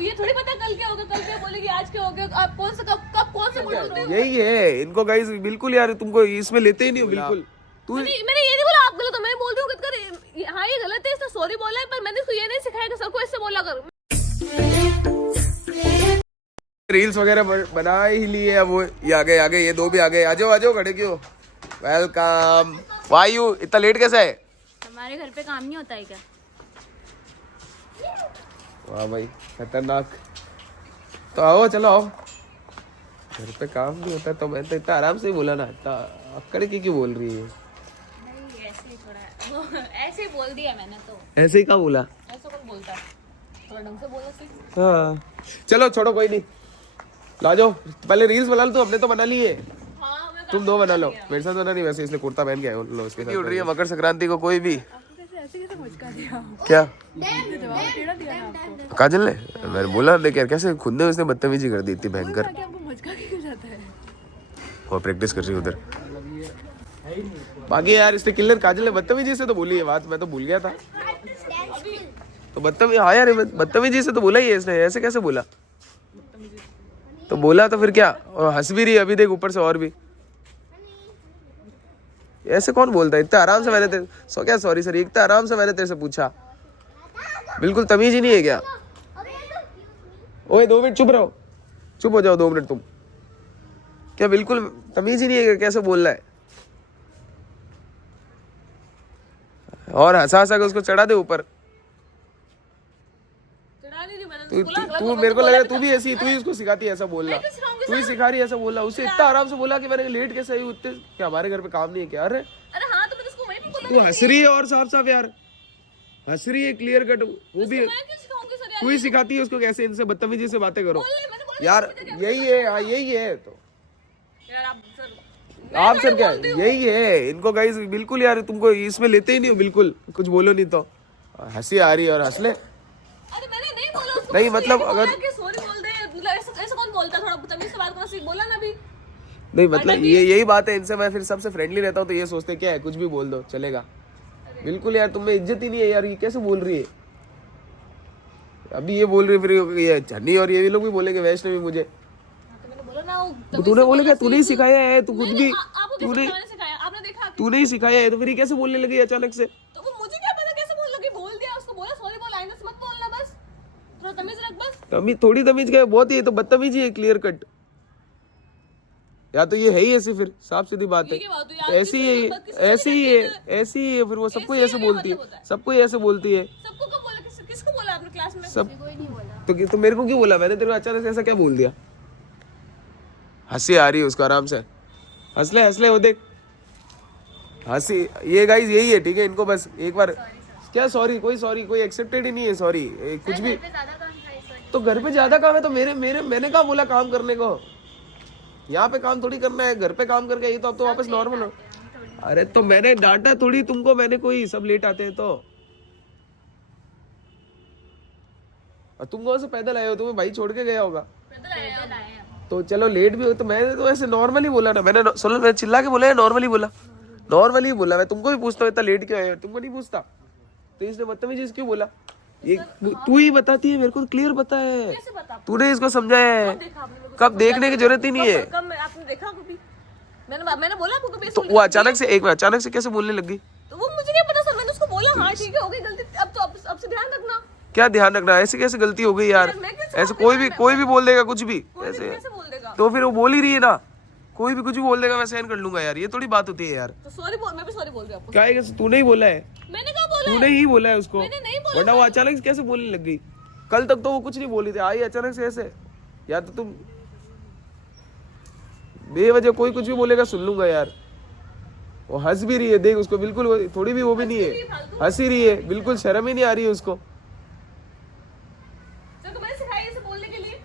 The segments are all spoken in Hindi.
ये थोड़ी पता कल क्या होगा, कल क्या बोलेगी, आज क्या होगा, आप कौन सा कब कौन से मूड में हो? यही है इनको गाइस, बिल्कुल यार तुमको इसमें लेते ही नहीं हो बिल्कुल। तू मैंने ये नहीं बोला आप गलत हो, मैं बोल रही हूँ हाँ ये गलत है, इसने सॉरी बोला है, पर मैंने इसको ये नहीं सिखाया कि सबको ऐसे बोला कर। रील्स वगैरह बना ही लिए, अब वो ये आ गए, ये दो भी आ गए। आ जाओ खड़े क्यों? वेलकम। वायु इतना लेट कैसा है? हमारे घर पे काम नहीं होता है क्या? वाह भाई खतरनाक। तो आओ, चलो आओ। घर पे काम नहीं होता तो मैं तो इतना आराम से ही बोला ना, इतना अक्कड़ की क्यों बोल रही है? नहीं ऐसे ही थोड़ा ऐसे ही बोल दिया मैंने तो। ऐसे ही कहाँ बोला? ऐसा कौन बोलता है, थोड़ा ढंग से बोलो सी। हाँ चलो छोड़ो, कोई नहीं, ला जाओ। पहले रील्स बना लो, तो हमने तो बना लिए, हाँ मैं तुम दो बना लो। मेरे साथ बना नहीं, वैसे इसलिए कुर्ता पहन के आए लो इसके साथ। उड़ रही है मकर संक्रांति को कोई भी ऐसे कैसे मुझका दिया? क्या जवाब टेढ़ा दिया ना आपको। काजल ने? मैंने बोला देख यार कैसे खुद ने उसने बदतमीजी कर दी इतनी भयंकर। कि आपको मुझका क्यों जाता है? वो प्रैक्टिस कर रही है उधर। बाकी यार इसने किलर काजल ने बदतमीजी से तो बोली है बात, मैं तो भूल गया था। तो बदतमीजी, हाँ यार बदतमीजी से तो बोला ही है इसने, ऐसे कैसे बोला? तो बोला तो फिर क्या, और हंस भी रही है अभी देख ऊपर से, और भी ऐसे कौन बोलता है? इतना आराम से मैंने तेरे क्या सॉरी सर, इतना आराम से मैंने तेरे से पूछा, बिल्कुल तमीज ही नहीं है क्या? ओए 2 मिनट चुप रहो, चुप हो जाओ 2 मिनट तुम। क्या बिल्कुल तमीज ही नहीं है क्या? कैसे बोलना है? और हंसा हंसा के उसको चढ़ा दे ऊपर। तू मेरे को लगा तू भी ऐसी, तू ही उसको सिखाती है ऐसा बोलना, तू ही सिखा रही है ऐसा बोलना। उसे इतना आराम से बोला कि मैंने लेट कैसे आई उतने, क्या हमारे घर पे काम नहीं है क्या? अरे हाँ तो मैंने उसको वहीं पे बोला। तू हंस रही है और साफ साफ यार हंस रही है, क्लियर कट। वो भी तू ही सिखाती है उसको कैसे इनसे बदतमीजी से बातें करो यार। यही है, हाँ यही है। तो आप सर क्या यही है इनको गाइस, बिल्कुल यार तुमको इसमें लेते ही नहीं हो बिल्कुल, कुछ बोलो नहीं तो हंसी आ रही है और हंस ले। अरे मैंने नहीं बोला उसको, नहीं मतलब अगर सॉरी बोल दे, मतलब ऐसा कौन बोलता? थोड़ा तमीज से बात करना सीख, बोला ना भी। नहीं मतलब ये यही बात है इनसे, मैं फिर सबसे फ्रेंडली रहता हूँ तो ये सोचते क्या है कुछ भी बोल दो चलेगा। बिल्कुल यार तुम्हें इज्जत ही नहीं है यार, ये कैसे बोल रही है? अभी ये बोल रही है, फिर ये झन्नी और ये लोग भी बोलेंगे वैष्णवी मुझे। तूने बोले क्या? तूने ही सिखाया है, तू खुद भी तूने ही सिखाया है, तो फिर ये कैसे बोलने लगी अचानक से? तो वो मुझे क्या पता कैसे बोल लगी, बोल दिया उसको, बोला सॉरी बोल, आइंदा से मत बोलना, बस थोड़ा तमीज रख बस। तमीज थोड़ी तमीज क्या है, बहुत ही तो बदतमीजी है क्लियर कट। या तो ये है ही ऐसी, फिर साफ सीधी बात है, ऐसी ही है, ऐसी ही है, ऐसी ही है। फिर वो सबको ऐसे बोलती है, सबको ऐसे बोलती है। सबको कब बोला? किसको बोला आपने क्लास में? सब तो मेरे को क्यों बोला? मैंने तेरे को अचानक से ऐसा क्या बोल दिया? हंसी आ रही है उसको, आराम से हंस ले वो देख हंसी। ये गाइस यही है, ठीक है? इनको बस एक बार क्या सॉरी कोई एक्सेप्टेड ही नहीं है सॉरी कुछ भी। तो घर पे ज्यादा काम है तो मैंने कहा बोला काम करने को? यहाँ पे काम थोड़ी करना है, घर पे काम करके ये तो अब तो वापस नॉर्मल हो। अरे तो मैंने डांटा थोड़ी तुमको, मैंने कोई सब लेट आते हैं तो। और तुम कौन से पैदल आए हो? तुम्हें भाई छोड़ के गया होगा तो चलो लेट भी हो। तो मैंने तो ऐसे नॉर्मली बोला ना, मैंने सुनो मैं चिल्ला के बोला है, नॉर्मली बोला मैं तुमको भी पूछता हूँ इतना लेट क्यों आए, तुमको नहीं पूछता? तो इसने बदतमीजी क्यों बोला? ये तू ही बताती है मेरे को, क्लियर पता है, तूने इसको समझाया है। कब देखने की जरूरत ही नहीं है। आपने देखा कभी? मैंने बोला आपको कभी? तो वो अचानक से एक बार अचानक से कैसे बोलने लगी? तो वो मुझे क्या पता सर, मैंने उसको बोला हाँ ठीक है हो गई गलती, अब तो अब से ध्यान रखना। क्या ध्यान रखना? ऐसे कैसे गलती हो गई यार? ऐसे कोई भी बोल देगा कुछ भी ऐसे, तो फिर वो बोल ही रही है ना, कोई भी कुछ भी बोल देगा मैं सहन कर लूंगा यार, ये थोड़ी बात होती है यार। तो सॉरी बोल, मैं भी सॉरी बोल रही हूं आपको। क्या है? तूने ही बोला है। मैंने कहा बोला? तूने ही बोला है उसको, मैंने नहीं बोला। वरना वो अचानक से कैसे बोलने लग गई? कल तक तो वो कुछ नहीं बोली थी, आई अचानक से ऐसे। या तो तुम बेवजह कोई कुछ भी बोलेगा सुन लूंगा यार। वो हंस भी रही है देख, उसको बिल्कुल थोड़ी भी वो भी नहीं है, हंस ही रही है, बिल्कुल शर्म ही नहीं आ रही है उसको।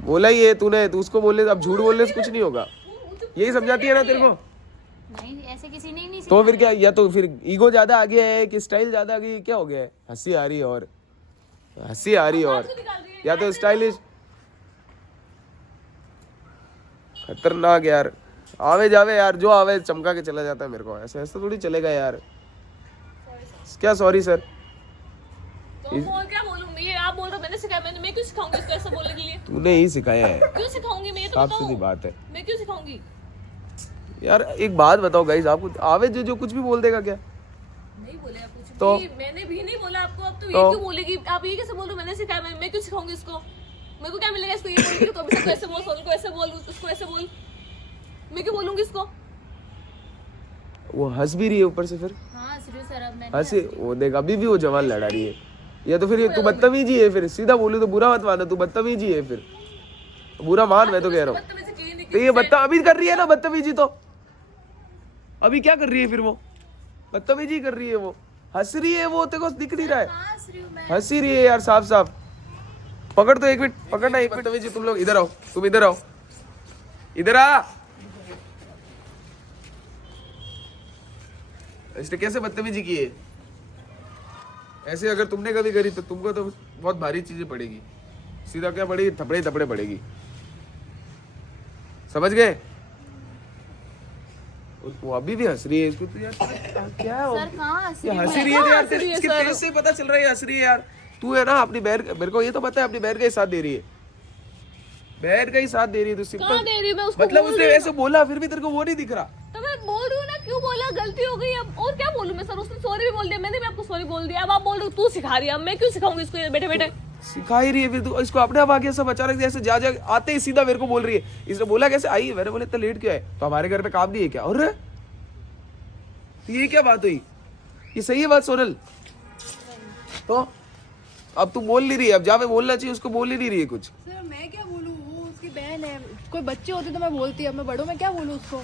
बोला ही है तूने, तू उसको बोलने, अब झूठ बोलने से कुछ नहीं होगा, यही समझाती है ना तेरे को? नहीं ऐसे किसी ने नहीं। तो फिर क्या? या तो फिर ईगो ज्यादा आ गया है कि स्टाइल ज्यादा आ गई, क्या हो गया है? हंसी आ रही है और या तो स्टाइलिश। खतरनाक यार, आवे जावे यार, जो आवे चमका के चला जाता है मेरे को। ऐसे ऐसे थोड़ी चलेगा यार। क्या सॉरी सर? तो क्या बोलूं मैं? ये आप बोल रहे हो, मैंने सिखाया, मैं क्यों सिखाऊंगी इसको ऐसा बोलने के लिए? तूने ही सिखाया है, क्यों सिखाऊंगी मैं, ये तो साफ बताओ। सीधी बात है मैं क्यों सिखाऊंगी? यार। एक बात बताओ गाइस, आपको आवे जो कुछ भी बोल देगा क्या? नहीं बोले आप कुछ तो? भी, मैंने भी नहीं बोला आपको। अब तो ये तो? क्यों बोलेगी? आप ये कैसे बोल रहे हो? मैंने सिखाया, मैं क्यों सिखाऊंगी इसको? मेरे को क्या मिलेगा इसको ये बोलेगी तो? अभी सबको ऐसे बोल, सोनल को ऐसे बोल, उसको ऐसे बोल, मैं क्यों बोलूंगी इसको? वो हंस भी रही है ऊपर से, फिर हाँ सीरियस सर, अब मैंने हंसी। वो देख अभी भी वो जवान लड़ा रही है। या तो फिर ये तू बदतमीजी है, फिर सीधा बोलूं तो बुरा मत माना, तू बदतमीजी है, फिर बुरा मान, मैं तो कह रहा हूँ। बदतमीजी की नहीं तो ये अभी कर रही है ना बदतमीजी, तो अभी क्या कर रही है फिर? वो बदतमीजी कर रही है, वो हंस रही है, वो तेरे को दिख नहीं रहा है? कहाँ हंस रही हूँ मैं? हंसी रही है यार, साफ साफ। पकड़ तो, एक मिनट पकड़ना, एक मिनट। बदतमीजी तुम लोग इधर आओ, तुम इधर आओ, इधर आ। इसने कैसे बदतमीजी की है? ऐसे अगर तुमने कभी करी तो तुमको तो बहुत भारी चीजें पड़ेगी। सीधा क्या पड़ेगी? थपड़े थपड़े पड़ेगी, समझ गए? वो अभी भी हंस रही है। इसको तो यार क्या है? सर कहाँ हंस ये रही हूँ? हंसी रही है तो यार, हंस रही है इसके सर। फेस से ही पता चल रहा है हंस रही है यार। तू है ना अपनी बहन, मेरे को ये तो पता है अपनी बहन का ही साथ दे रही है, बहन का ही साथ दे रही है। तो कहाँ सिंपल दे रही? मैं उसको मतलब बोल उसने रही हूँ। ऐसे बोला, फिर भी तेरे को वो नहीं दिख रहा। तो मैं बोल रही हूँ ना, क्यों बोला? गलती हो गई, अब और क्या बोलूं मैं? सर उसने सॉरी भी बोल दिया, मैंने भी आपको सॉरी बोल दिया। अब आप बोल रहे हो तू सिखा रही है, अब मैं क्यों सिखाऊंगी इसको बैठे बैठे? सिखा ही रही है, फिर तू इसको अपने आप आ गया सब अचानक से, ऐसे जा आते ही सीधा मेरे को बोल रही है। इसने बोला कैसे आई? मैंने बोला इतना लेट क्यों है? तो हमारे घर पे काम नहीं है क्या? और तो ये क्या बात हुई? ये सही है बात सोनल? तो अब तू बोल नहीं रही है, अब जहाँ पे बोलना चाहिए उसको बोल ही नहीं रही है कुछ। सर मैं क्या बोलूँ, वो उसकी बहन है, कोई बच्चे होते तो मैं बोलती, अब मैं बड़ों में क्या बोलूँ उसको?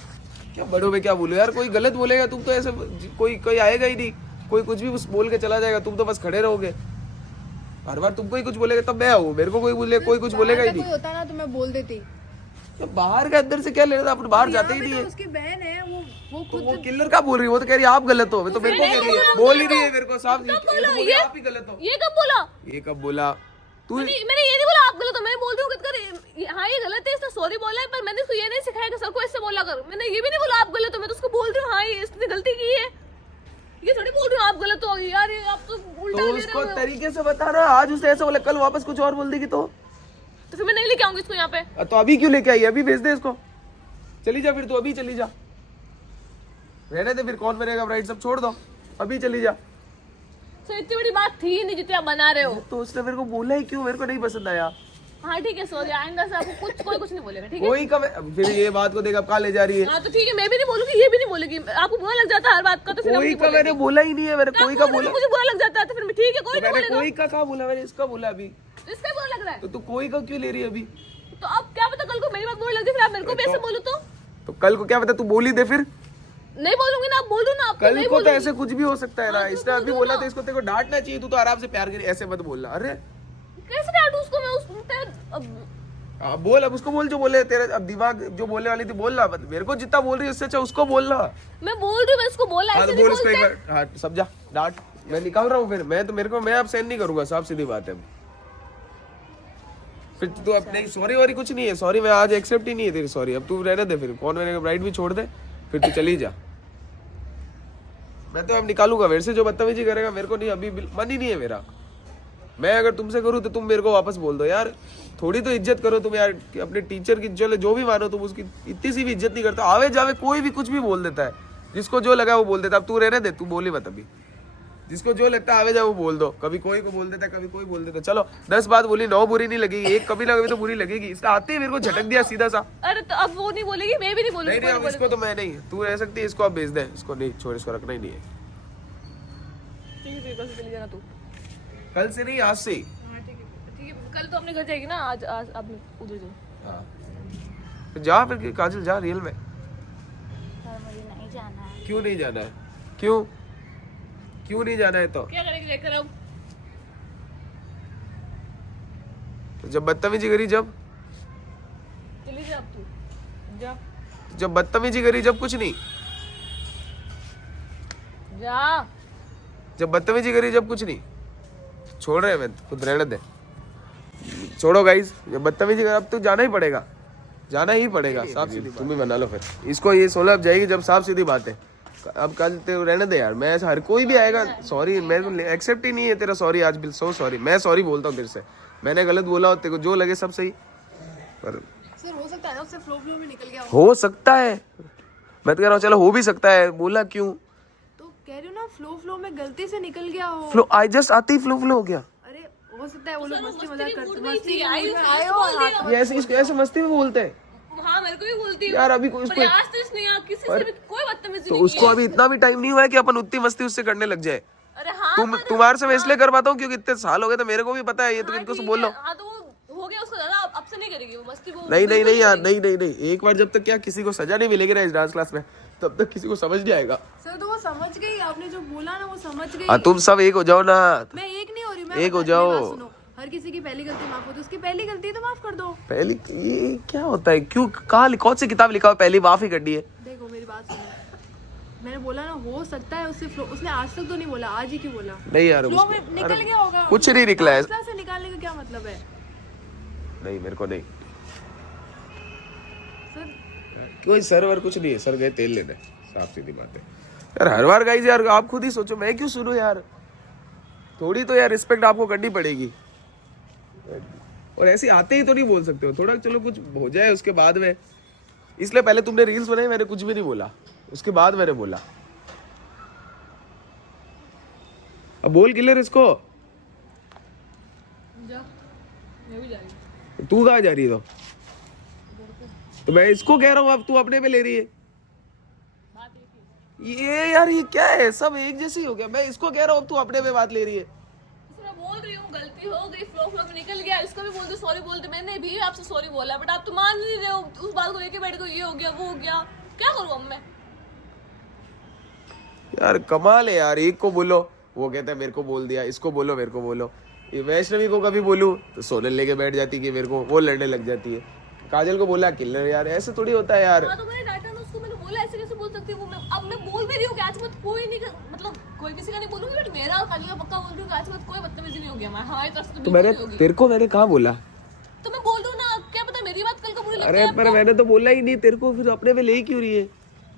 क्या बड़ों में क्या बोलो यार? कोई गलत बोलेगा तुम तो ऐसे, कोई कोई आएगा ही नहीं, कोई कुछ भी बस बोल के चला जाएगा, तुम तो बस खड़े रहोगे। हर बार तुमको ही कुछ बोलेगा तब मैं आऊँ, मेरे को कोई कुछ बोलेगा ही कोई नहीं। होता ना तो मैं बोल देती। तो बाहर के अंदर से क्या लेना था? अपन बाहर जाते ही नहीं है। उसकी बहन है, वो तो वो किलर का बोल रही है? वो तो कह रही है आप गलत हो, तो मेरे को कह रही है, बोल ही रही है मेरे को साफ। ये तो बोल रही है, आप ही गलत हो। ये कब बोला? ये कब बोला? तू मैंने ये नहीं बोला आप गलत हो, मैं बोल रही हूँ कर। हाँ ये गलत है, इसने सॉरी बोला है, पर मैंने इसको ये नहीं सिखाया कि सर को ऐसे बोला कर। मैंने ये भी नहीं बोला आप गलत हो, मैं तो उसको बोल रही हूँ हाँ ये इसने गलती की है। ये थोड़ी बोल रही हूँ आप गलत हो यार, ये आप तो उल्टा तो ले रहे उसको हो। तरीके से बता ना, आज उसने ऐसा बोला, कल वापस कुछ और बोल देगी तो फिर मैं नहीं लेके आऊंगी इसको यहाँ पे। तो अभी क्यों लेके आई? अभी भेज दे इसको, चली जा फिर, तू अभी चली जा, रहने दे फिर, कौन बनेगा ब्राइड, सब छोड़ दो, अभी चली जा। तो इतनी बड़ी बात थी नहीं जितनी आप बना रहे हो। तो उसने मेरे को बोला ही क्यों? मेरे को नहीं पसंद आया। हाँ ठीक है सॉरी, आइंदा से आपको कोई कुछ नहीं बोलेगा, ठीक है? कोई कब फिर ये बात को देख अब कहाँ ले जा रही है? हाँ तो ठीक है, मैं भी नहीं बोलूंगी, ये भी नहीं बोलेगी। आपको बुरा लग जाता है हर बात का, तो फिर हम कोई नहीं का मैंने बोला ही नहीं है, मैंने कोई का बोलेंगे। बोला? मुझे बुरा लग जाता है तो फिर मैं ठीक है, कोई नहीं मैंने बोलेगा। कोई का कहा बोला? मैंने इसका बोला अभी। इसका बुरा लग रहा है तो तू कोई का क्यों ले रही है अभी? तो अब क्या पता कल को मेरी बात बुरी लग जाए, फिर आप मेरे को भी ऐसे बोलो तो कल को क्या पता तू बोल ही दे फिर? नहीं बोलूंगी ना, आप बोलो ना। आप कल नहीं को तो बोलूंगी। ऐसे कुछ भी हो सकता है ना। हाँ, इसने अभी बोला तो इसको तेरे को डांटना चाहिए, तू तो आराम से प्यार करी, ऐसे मत बोलना। अरे कैसे डांटू उसको मैं? उसको बोल, अब उसको बोल जो बोले तेरे, अब दिमाग जो बोलने वाली थी बोलना, मेरे को जितना बोल रही है उससे अच्छा उसको बोलना। मैं बोल रही हूँ, मैं उसको बोला हाँ ऐसे तो नहीं बोल इसको एक बोलते। बार, हाँ समझा, डांट, मैं निकाल रहा हूँ फिर। मैं तो मेरे को, मैं अब सहन नहीं करूंगा, साफ सीधी बात है। फिर तू अब नहीं, सॉरी वॉरी कुछ नहीं है, सॉरी मैं आज एक्सेप्ट ही नहीं है तेरी सॉरी। अब तू रहने दे फिर, कौन बनेगा ब्राइड भी छोड़ दे, फिर तू चली जा। मैं तो अब निकालूंगा मेरे से, जो बदतमीजी करेगा मेरे को नहीं, अभी मन ही नहीं है मेरा। मैं अगर तुमसे करूँ तो तुम मेरे को वापस बोल दो यार, थोड़ी तो इज्जत करो तुम यार। अपने टीचर की जो भी मानो तुम, उसकी इतनी सी भी इज्जत नहीं करते। आवे जावे कोई भी कुछ भी बोल देता है, जिसको जो लगा वो बोल देता है। अब तू रहने दे, तू बोली मत अभी, जिसको जो लगता है आवे जावे वो बोल दो। कभी कोई को बोल देता है, कभी कोई बोल देता है। चलो 10 बात बोली, 9 बुरी नहीं लगेगी, एक कभी ना कभी तो बुरी लगेगी। इसने आते ही मेरे को झटक दिया सीधा सा। अरे तो अब वो नहीं बोलेगी, मैं भी नहीं बोलूंगी। नहीं अब इसको तो मैं नहीं, तू रह सकती है, इसको आप भेज दे, इसको नहीं छोड़, इसको रखना ही नहीं है। ठीक है, कल से चली जाना तू। कल से नहीं, आज से ही। हाँ ठीक है, कल तो अपने घर जाएगी ना, आज आज अब उधर जाओ। हाँ जा फिर काजल, जा रियल में। सर मुझे नहीं जाना है। क्यों नहीं जाना है? क्यों क्यों नहीं जाना है? तो क्या करेगी लेकर अब? जब बदतमीजी करी, जब चली जा अब तू, जा जब बदतमीजी करी, जब कुछ नहीं, जा। जब बदतमीजी करी, जब कुछ नहीं, छोड़ रहे हैं, मैं खुद रहने दे, छोड़ो गाइस। जब बदतमीजी कर, अब तो जाना ही पड़ेगा, जाना ही पड़ेगा, साफ सीधी। तुम ही बना लो फिर इसको, ये 16 अब जाएगी जब, साफ सीधी बात है। अब कल तो रहने दे यार, मैं ऐसा, हर कोई भी आएगा सॉरी, मेरे को एक्सेप्ट ही नहीं है तेरा सॉरी आज भी। सो सॉरी, मैं सॉरी बोलता हूँ तेरे से, मैंने गलत बोला हो, तेरे को जो लगे सब सही, पर सर हो सकता है ना उससे फ्लो में निकल गया हो सकता है, मैं तो कह रहा हूँ चलो हो भी सकता है, बोला क्यों? तो कह रही हूँ ना फ्लो में गलती से निकल गया हो। फ्लो आई जस्ट आते ही फ्लो हो गया। अरे हो सकता है वो लोग मस्ती मजाक करते मूड में मस्ती थी, में आई mood में उसको आए हो बोल और दिया। हाथ- ये ऐसे ऐसे मस्ती में बोलते हैं हाँ मेरे को भी बोलती है यार। अभी कोई पर उसको आज तो इसने यहाँ किसी से भी कोई बदतमीजी तो नहीं उसको अभी इतना भी टाइम नहीं हुआ है कि अपन उतनी मस्ती उससे करने लग जाए। अरे हाँ तुम्हारे से मैं इसलिए कर पाता हूँ क्योंकि इतने साल हो गए, तो मेरे को भी पता है ये तो इनको से बोल लो। हाँ तो वो हो गया उसका ज्यादा, अब से नहीं करेगी वो मस्ती। वो नहीं यार, नहीं, एक बार जब तक क्या किसी को सजा नहीं मिलेगी ना इस डांस क्लास में, तब तक किसी को समझ नहीं आएगा। सर तो वो समझ गई, आपने जो बोला ना वो समझ गई। हाँ तुम सब एक हो जाओ ना। मैं एक नहीं हो रही, मैं एक हो मेरी जाओ। बात सुनो, हर किसी की पहली गलती माफ होती है, उसकी पहली गलती है तो माफ कर दो। पहली ये क्या होता है? क्यों कहाँ कौन सी किताब लिखा हुआ पहली माफ ही करनी है? देखो मेरी बात सुनो, मैंने बोला ना हो सकता है उससे फ्लो, उसने आज तक तो नहीं बोला, आज ही क्यों बोला? नहीं यार फ्लो में निकल गया होगा। कुछ नहीं निकला है। से निकालने का क्या मतलब है? नहीं मेरे को नहीं, सर कोई सर्वर कुछ नहीं है, सर गए तेल लेने, साफ सीधी बात है यार। हर बार गाइस यार आप खुद ही सोचो, मैं क्यों सुनूं यार? थोड़ी तो यार रिस्पेक्ट आपको करनी पड़ेगी। और ऐसे आते ही तो नहीं बोल सकते हो, थोड़ा चलो कुछ हो जाए उसके बाद में। इसलिए पहले तुमने रील्स बनाई, मैंने कुछ भी नहीं बोला, उसके बाद मैंने बोला। अब बोल किलर इसको। मैं भी जा रही हूँ। तू कहाँ जा रही है? तो मैं इसको कह रहा हूँ, अब तू अपने पे ले रही है। ये यार ये क्या है, सब एक जैसी हो गया। मैं इसको कह रहा हूँ, अब तू अपने पे बात ले रही है। मैं बोल रही हूँ गलती हो गई, फ्लो में निकल गया, इसको भी बोल दो सॉरी बोल दे। मैंने भी आपसे सॉरी बोला बट आप तो मान नहीं रहे हो, उस बात को लेके बैठ गए, ये हो गया वो हो गया, क्या करूँ अब मैं? यार कमाल है यार, एक को बोलो वो कहता है मेरे को बोल दिया, इसको बोलो मेरे को बोलो। ये वैष्णवी को कभी बोलूं तो सोनल लेके बैठ जाती है कि मेरे को, वो लड़ने लग जाती है। काजल को बोला किलर, यार ऐसे थोड़ी होता है यार। हाँ तो मैंने डांटा ना उसको, मैंने बोला ऐसे कैसे बोल सकती हूँ मैं? अब मैं बोल भी रही हूँ कि आज मत कोई नहीं मतलब कोई किसी का नहीं बोलूंगी, बट मेरा और काजल का पक्का बोल रही हूँ कि आज मत कोई बदतमीजी नहीं होगी हमारी तरफ से। तो मैंने तेरे को मैंने कहाँ बोला? तो मैं बोल दूँ ना, क्या पता मेरी बात कल को बुरी लग अरे जाए पर आपको। मैंने तो बोला ही नहीं तेरे को, फिर अपने पे ले ही क्यों रही है?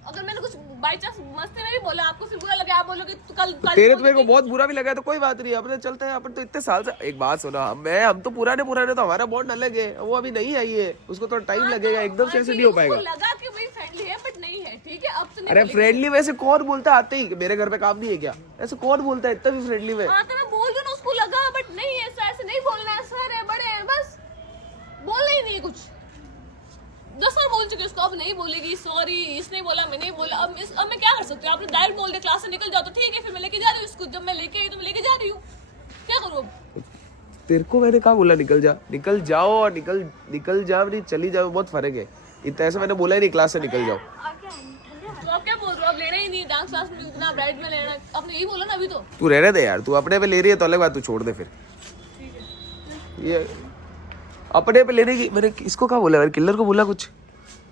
अगर मैंने कुछ बाई चांस मस्ती में भी बोला, आपको फिर बुरा लगे, आप बोलोगे तो कल तेरे तो मेरे को बहुत बुरा भी लगा, तो कोई बात नहीं, अपने चलते हैं। अपन तो इतने साल से, एक बात सुना, हम तो पुराने तो हमारा बॉन्ड अलग है। वो अभी नहीं आई है, उसको थोड़ा टाइम लगेगा, एकदम से ऐसे नहीं हो पाएगा। लगा कि भाई फ्रेंडली है बट नहीं है, ठीक है अब से अरे फ्रेंडली वैसे कौन बोलता? आते ही मेरे घर पे काम नहीं है क्या? ऐसे कौन बोलता है इतना भी फ्रेंडली में? हाँ तो मैं बोल रही हूँ ना, उसको लगा बट नहीं है, ऐसे नहीं बोलना है, सर है बड़े हैं, बस बोलना ही नहीं है कुछ। 10 बार बोल चुके उसको, अब नहीं बोलेगी, सॉरी इसने बोला मैं नहीं बोला, अब मैं क्या कर सकती हूँ? आपने डायरेक्ट बोल दिया क्लास से निकल जाओ तो ठीक है, फिर मैं लेके जा रही हूँ उसको, जब मैं लेके आई तो मैं लेके जा रही हूँ, क्या करूँ अब? तेरे को मैंने कहा बोला निकल जा, निकल जाओ, और निकल जाओ नहीं चली जाओ, बहुत फर्क है। इतना ऐसे मैंने बोला ही नहीं क्लास से निकल जाओ। तो आप क्या बोल रहे हो? अब लेना ही नहीं डांस क्लास में, इतना ब्राइड में लेना, आपने यही बोला ना अभी तो। तू रहने दे यार, तू अपने पे ले रही है तो अलग बात, तू छोड़ दे फिर। ये अपने पे लेने की मैंने इसको कहा बोला? मैंने किलर को बोला कुछ?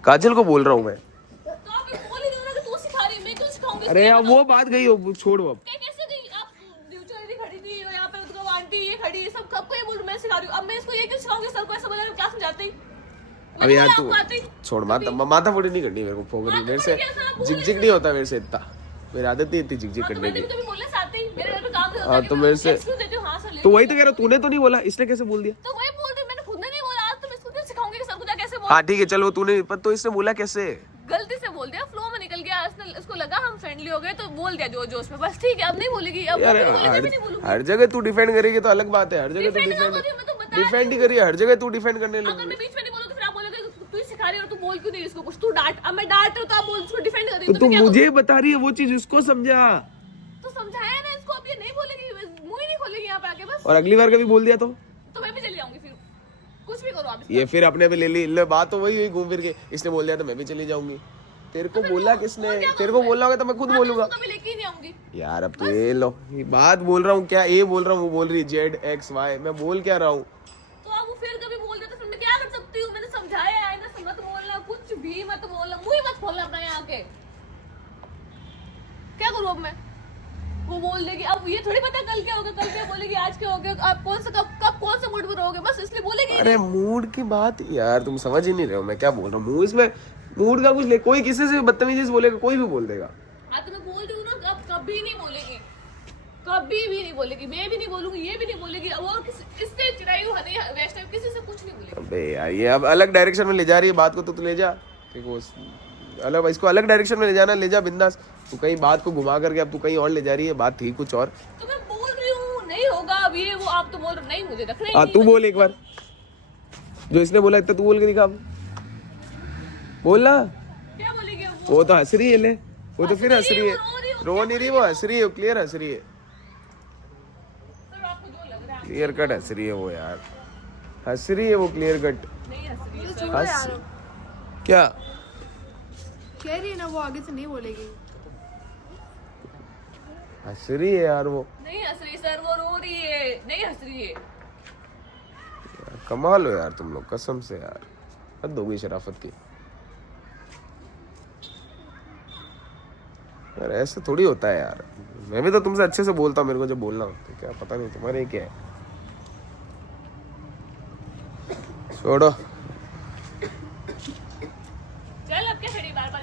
काजल को बोल रहा हूँ मैं। तो आप ये बोल ही रहे हो ना कि तू सिखा रही है, मैं क्यों सिखाऊंगी? अरे यार वो बात गई हो, छोड़ वो। कैसे गई? आप ड्यूटी खड़ी थी और यहाँ पे उसको आंटी ये खड़ी है, सब सबको ये बोल मैं सिखा रही हूँ, अब मैं इसको ये क्यों सिखाऊंगी? सर को ऐसा बोला क्लास में जाते ही। अब यार तू छोड़, माथा फोड़ी नहीं करनी मेरे को, फोगनी मेरे से झिकझिक नहीं होता मेरे से इतना, मेरी आदत नहीं इतनी झिकझिक करने की। कभी बोलने से आते ही मेरे घर पे काम होता हाँ है, तो मेरे से क्यों देती हूँ? हाँ सर तो वही तो कह रहा हूँ, तूने तो नहीं बोला, इसने कैसे बोल दिया? तो वही बोल रही, मैंने खुद ने नहीं बोला, आज तो मैं इसको क्यों सिखाऊंगी कि सर को कैसे बोल? हाँ ठीक है चलो, तूने पर तो इसने बोला कैसे? गलती से बोल दिया, फ्लो में निकल गया, इसको लगा हम फ्रेंडली हो गए तो बोल दिया जो जोश में, बस ठीक है, अब नहीं बोलेगी, अब यार नहीं बोलूंगी। हर जगह तू डिफेंड करेगी तो अलग बात है, हर जगह तू डिफेंड ही करी है, हर जगह तू डिफेंड करने अगर लगी। मैं बीच में नहीं बोलूं तो फिर आप बोलोगे तू ही सिखा रही है और तू बोल क्यों नहीं इसको कुछ? तू डांट, अब मैं डांट रही हूं तो आप बोल उसको डिफेंड कर रही तो हो, तू मैं क्या मुझे बता रही है वो चीज, उसको समझा। करूं? तो समझाया ना इसको, अब ये नहीं बोलेगी, मुंह ही नहीं खोलेगी यहाँ पे आके, बस और अगली बार कभी बोल दिया तो मैं भी चली जाऊंगी, फिर कुछ भी करो आप। ये फिर अपने पे ले ली, ले बात तो वही हुई घूम फिर के, इसने बोल दिया तो मैं भी चली जाऊंगी। तेरे को बोला किसने? तेरे को बोला होगा तो मैं खुद बोलूंगा कभी लेके ही नहीं आऊंगी। यार। अब तो ये लो, ये बात बोल रहा हूँ क्या, ए बोल रहा हूँ, वो बोल रही ZXY, मैं बोल क्या रहा हूँ? तो आप वो फिर कभी बोल देते तो मैं क्या कर सकती हूँ? मैंने समझाया है ना, मत बोलना, कुछ भी मत बोलना, मुंह ही मत खोलना अपना यहाँ के, क्या करूँ अब मैं? वो बोल देगी, अब ये थोड़ी पता कल क्या होगा, कल क्या बोलेगी, आज क्या होगा, आप कौन सा कब कौन सा मूड में रहोगे, बस इसलिए बोलेगी। अरे मूड की बात यार, तुम समझ ही नहीं रहे हो मैं क्या बोल रहा हूँ। इसमें मूड का कुछ ले, कोई किसी से बदतमीजी से बोलेगा, कोई भी बोल देगा। हाँ तो मैं बोल रही हूँ ना, अब कभी नहीं बोलेगी, कभी भी नहीं बोलेगी, मैं भी नहीं बोलूंगी, ये भी नहीं बोलेगी, और इससे चिड़ाई हो नहीं, वैष्णव किसी से कुछ नहीं बोलेगी। अबे यार ये अब अलग डायरेक्शन में ले जा रही है बात को, तो ले जा, ठीक है अलग, इसको अलग डायरेक्शन में ले जाना, ले जा बिंदास। तू कहीं बात को घुमा करके अब तू कहीं और ले जा रही है, बात थी कुछ और। तो मैं बोल रही हूँ नहीं होगा अब ये वो, आप तो बोल रहे नहीं, मुझे रखना ही हाँ नहीं। तू बोल एक बार, जो इसने बोला इतना तू बोल के दिखा, बोलना। क्या बोलेगी अब वो तो हंस रही है, ले वो तो फिर हंस रही है, रो रही हो, रो नहीं रही, वो हंस रही है, क्लियर हंस रही है, सर आपको जो लग रहा है। क्लियर कट हंस रही है वो यार, हंस रही है वो क्लियर कट। नहीं हंस रही है सर। छोड़ो यार, क्या कह रही है ना वो आगे से नहीं बोलेगी। हंस रही है यार वो, नहीं हंस रही सर, वो रो रही है, नहीं हंस रही है। कमाल हो यार तुम लोग, कसम से यार, हद हो गई शराफत की यार, ऐसे थोड़ी होता है यार। मैं भी तो तुमसे अच्छे से बोलता हूँ, मेरे को जब बोलना होता है, क्या पता नहीं तुम्हारे क्या है। छोड़ो, चल अब क्या खड़ी बार बार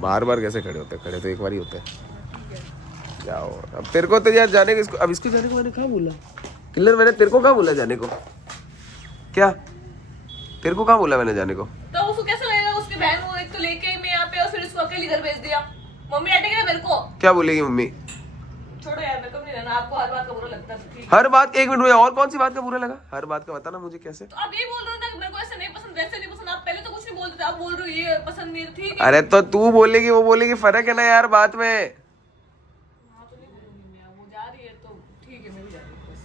बार बार कैसे खड़े होते हैं, खड़े तो एक बार ही होते हैं। जाओ अब, तेरे को तो यार जाने को, इसको अब इसको जाने को मैंने कहाँ बोला किलर, मैंने तेरे को कहाँ बोला जाने को, क्या तेरे को कहाँ बोला मैंने जाने को? तो उसको कैसा लगेगा, उसकी बहन को एक तो लेके मैं यहाँ पे और फिर उसको अकेले घर भेज दिया। मम्मी डांटेगी ना मेरे को। क्या बोलेगी मम्मी? छोड़ो यार, मेरे को नहीं रहना, आपको हर बात का बुरा लगता है, ठीक है। हर बात, एक मिनट में और कौन सी बात का बुरा लगा? हर बात का बताना मुझे कैसे। तो आप ये बोल रहे हो ना कि मेरे को ऐसे नहीं पसंद, वैसे नहीं पसंद, आप पहले तो कुछ नहीं बोलते थे, आप बोल रहे हो ये पसंद नहीं है, ठीक है। अरे तो तू बोलेगी वो बोलेगी, फर्क है ना यार बात में। हाँ तो नहीं बोलूंगी मैं, वो जा रही है तो ठीक है, मैं भी जा रही हूँ बस।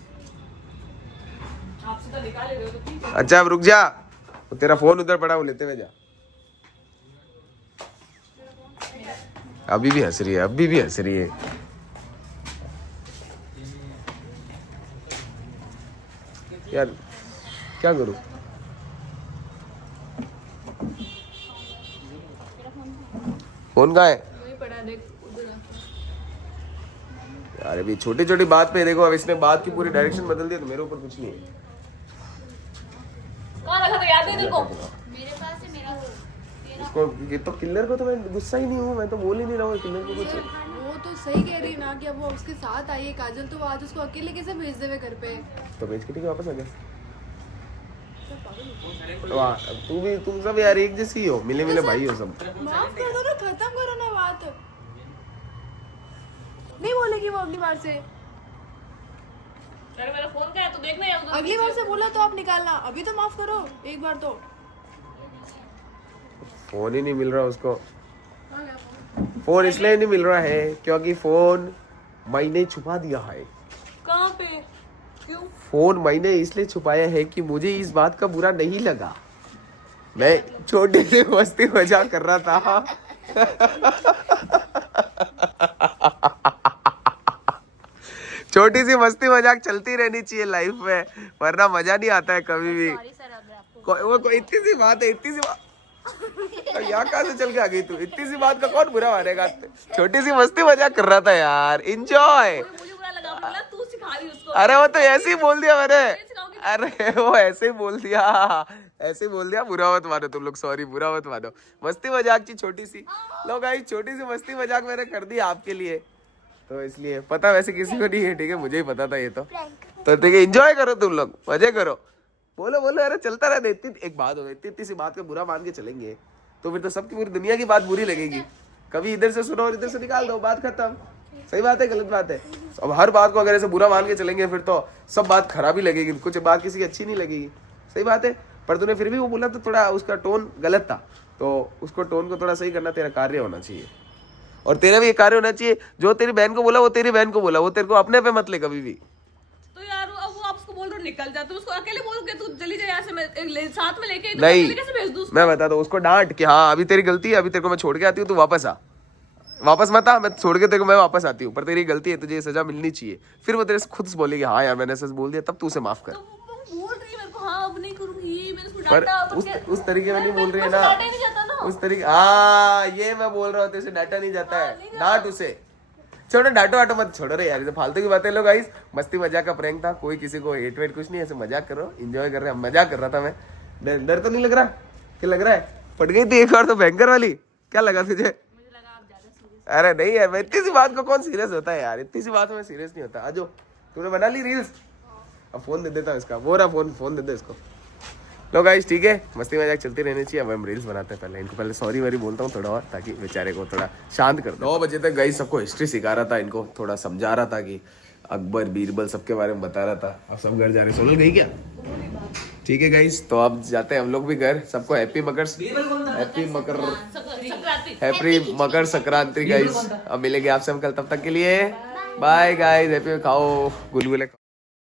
आपसे तो निकाले गए तो ठीक है। अच्छा अब रुक जा, वो तेरा फोन उधर पड़ा, वो लेते हुए जा। अभी भी हंस रही है, अभी भी हंस रही है। यार क्या करूं? फोन कहाँ है? वही पड़ा देख उधर। यार अभी छोटी छोटी बात पे देखो, अब इसने बात की पूरी डायरेक्शन बदल दी, तो मेरे ऊपर कुछ नहीं है। कहाँ रखा था, याद है तेरे को? मेरे पास है, मेरा इसको ये तो किलर को तो मैं गुस्सा ही नहीं हूँ, मैं तो बोल ही नहीं रहा हूँ किलर को कुछ। वो तो सही कह रही है ना कि अब वो उसके साथ आई है काजल, तो वो आज उसको अकेले कैसे भेज देवे घर पे? तो बेच के ठीक है, वापस आ गया। तो अब तू भी, तुम सब यार एक जैसी हो, मिले मिले भाई हो सब। माफ कर दो ना, खत्म करो ना बात। नहीं बोलेगी वो अगली बार से। अरे मेरा फोन का है तो देखना यार उधर। अगली बार से बोला तो आप निकालना, अभी तो माफ करो एक बार तो। फोन ही नहीं मिल रहा उसको। फोन इसलिए नहीं मिल रहा है क्योंकि फोन मैंने छुपा दिया है। कहाँ पे, क्यों? फोन मैंने इसलिए छुपाया है कि मुझे इस बात का बुरा नहीं लगा, मैं छोटे से मस्ती मजाक कर रहा था। छोटी सी मस्ती मजाक चलती रहनी चाहिए लाइफ में, वरना मजा नहीं आता है कभी भी। सॉरी सर, अब आपको वो कोई इतनी सी बात है, इतनी सी बात, यहाँ कहाँ से चल के आ गई तू? इतनी सी बात का कौन बुरा मानेगा? छोटी सी मस्ती मजाक कर रहा था यार, इंजॉय। मुझे बुरा लगा, आपने बोला तू सिखा रही उसको। अरे वो तो ऐसे ही बोल दिया मैंने, अरे वो ऐसे ही बोल दिया, ऐसे ही बोल दिया। बुरा मत मानो तुम लोग, सॉरी, बुरा मत मानो। मस्ती मजाक की छोटी सी, लो गाइस, छोटी सी मस्ती मजाक मैंने कर दी आपके लिए, तो इसलिए पता वैसे किसी को नहीं है, ठीक है, मुझे ही पता था ये तो ठीक है। एंजॉय करो तुम लोग, मजे करो, बोलो बोलो, अरे चलता रहता। इतनी एक बात हो, इतनी सी बात का बुरा मान के चलेंगे तो फिर तो सबकी पूरी दुनिया की बात बुरी लगेगी। कभी इधर से सुनो और इधर से निकाल दो, बात खत्म। सही बात है, गलत बात है? अब हर बात को अगर ऐसे बुरा मान के चलेंगे फिर तो सब बात खराब ही लगेगी, कुछ बात किसी की अच्छी नहीं लगेगी। सही बात है, पर तूने फिर भी वो बोला तो थोड़ा उसका टोन गलत था, तो उसको टोन को थोड़ा सही करना तेरा कार्य होना चाहिए। और तेरा भी ये कार्य होना चाहिए, जो तेरी बहन को बोला वो तेरी बहन को बोला, वो तेरे को अपने पे मत ले कभी भी। तो यार अब वो आप उसको बोल रहे हो निकल जा, तो उसको अकेले बोल के तू चली जा यहाँ से, मैं साथ में लेके, तो नहीं, अकेले कैसे भेज दूँ उसको? मैं बता दूं उसको, डांट कि हाँ अभी तेरी गलती है, अभी तेरे को मैं छोड़ के आती हूँ, तू वापस आ। वापस मत आ, मैं छोड़ के तेरे को मैं वापस आती हूँ, पर तेरी गलती है, तुझे ये सजा मिलनी चाहिए। फिर वो तेरे से खुद से बोलेगी हाँ यार मैंने सच बोल दिया, तब तू उसे माफ कर। तो वो बोल रही है मेरे को, हाँ अब नहीं करूंगी, मैंने उसको पर डांटा, उस तरीके में नहीं बोल रही है ना, डांटा ही नहीं जाता ना। उस तरीके, हाँ ये मैं बोल रहा हूँ, तेरे से डांटा नहीं जाता है, डांट उसे। छोड़ो, डांटो वाटो मत, छोड़ो रे यार, ये फालतू की बातें। लो गाइस, मस्ती मजाक का प्रैंक था, कोई किसी को हेट वेट कुछ नहीं, ऐसे मजाक करो, एंजॉय कर रहे हैं, मजाक कर रहा था मैं। डर तो नहीं लग रहा? क्या लग रहा है? पट गई थी एक बार तो भयंकर वाली, क्या लगा तुझे? मुझे लगा आप ज्यादा सीरियस अरे नहीं यार, मैं इतनी सी बात को कौन सीरियस होता है यार, इतनी सी बात में सीरियस नहीं होता। आजो, तूने बना ली रील्स, अब फोन दे देता हूँ इसका, वो रहा फोन दे दे इसको। लो गाइस ठीक है, मस्ती मजाक चलती रहनी चाहिए। अब हम रील्स बनाते हैं, पहले इनको पहले सॉरी वरी बोलता हूँ थोड़ा और, ताकि बेचारे को थोड़ा शांत कर दो। 9 बजे तक गाइस सबको हिस्ट्री सिखा रहा था, इनको थोड़ा समझा रहा था कि अकबर बीरबल सबके बारे में बता रहा था। अब सब घर जा रहे। सोनल गई क्या? ठीक है गाइस, तो अब जाते हैं हम लोग भी घर। सबको हैप्पी मकर संक्रांति गाइस। अब मिलेंगे आपसे हम कल, तब तक के लिए बाय गाइस। हैप्पी खाओ गुलगुले।